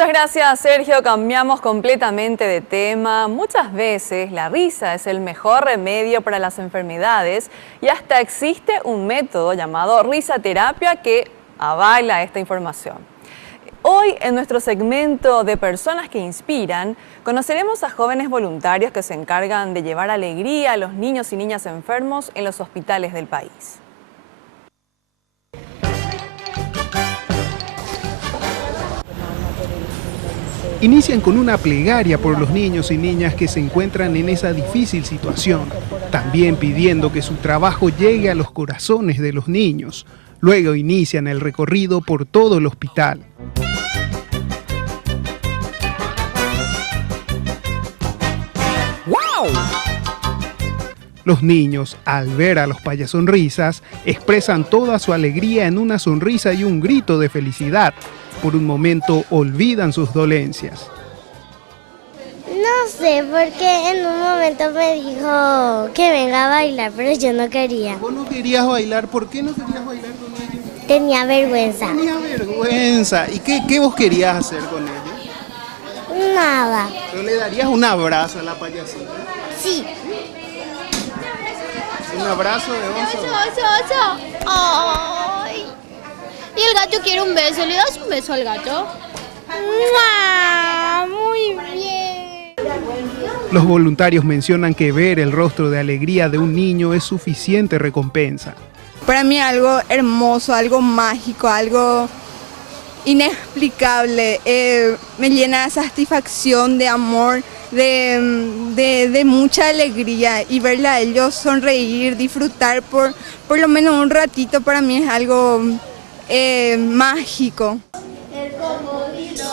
Muchas gracias, Sergio. Cambiamos completamente de tema. Muchas veces la risa es el mejor remedio para las enfermedades y hasta existe un método llamado risaterapia que avala esta información. Hoy, en nuestro segmento de Personas que Inspiran, conoceremos a jóvenes voluntarios que se encargan de llevar alegría a los niños y niñas enfermos en los hospitales del país. Inician con una plegaria por los niños y niñas que se encuentran en esa difícil situación, también pidiendo que su trabajo llegue a los corazones de los niños. Luego inician el recorrido por todo el hospital. ¡Wow! Los niños, al ver a los payasonrisas, expresan toda su alegría en una sonrisa y un grito de felicidad. Por un momento olvidan sus dolencias. No sé, porque en un momento me dijo que venga a bailar, pero yo no quería. ¿Vos no querías bailar? ¿Por qué no querías bailar con ellos? Tenía vergüenza. Tenía vergüenza. ¿Y qué vos querías hacer con ellos? Nada. ¿Pero le darías un abrazo a la payasita? Sí. ¿Un abrazo de oso? Oso. ¡Ay! Y el gato quiere un beso. ¿Le das un beso al gato? ¡Mua! Muy bien. Los voluntarios mencionan que ver el rostro de alegría de un niño es suficiente recompensa. Para mí algo hermoso, algo mágico, algo inexplicable. Me llena de satisfacción, de amor, de mucha alegría, y verla a ellos sonreír, disfrutar por lo menos un ratito, para mí es algo mágico. El cocodrilo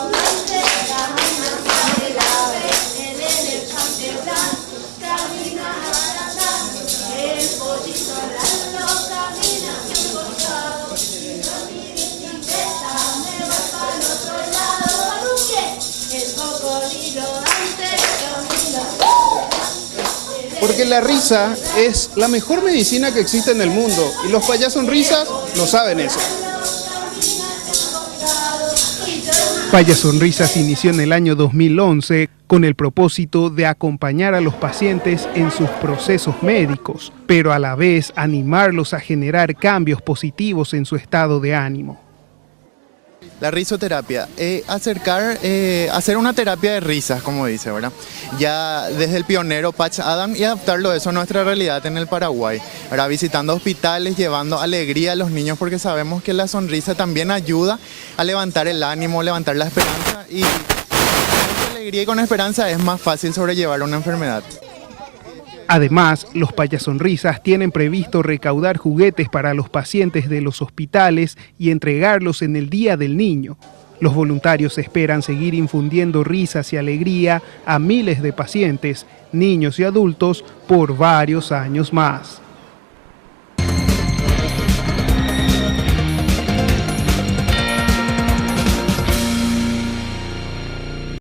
Porque la risa es la mejor medicina que existe en el mundo y los payasonrisas lo saben eso. Payasonrisas inició en el año 2011 con el propósito de acompañar a los pacientes en sus procesos médicos, pero a la vez animarlos a generar cambios positivos en su estado de ánimo. La risoterapia, hacer una terapia de risas, como dice, ¿verdad? Ya desde el pionero Patch Adams, y adaptarlo eso a nuestra realidad en el Paraguay, ¿verdad? Visitando hospitales, llevando alegría a los niños, porque sabemos que la sonrisa también ayuda a levantar el ánimo, levantar la esperanza, y con alegría y con esperanza es más fácil sobrellevar una enfermedad. Además, los payasonrisas tienen previsto recaudar juguetes para los pacientes de los hospitales y entregarlos en el Día del Niño. Los voluntarios esperan seguir infundiendo risas y alegría a miles de pacientes, niños y adultos por varios años más.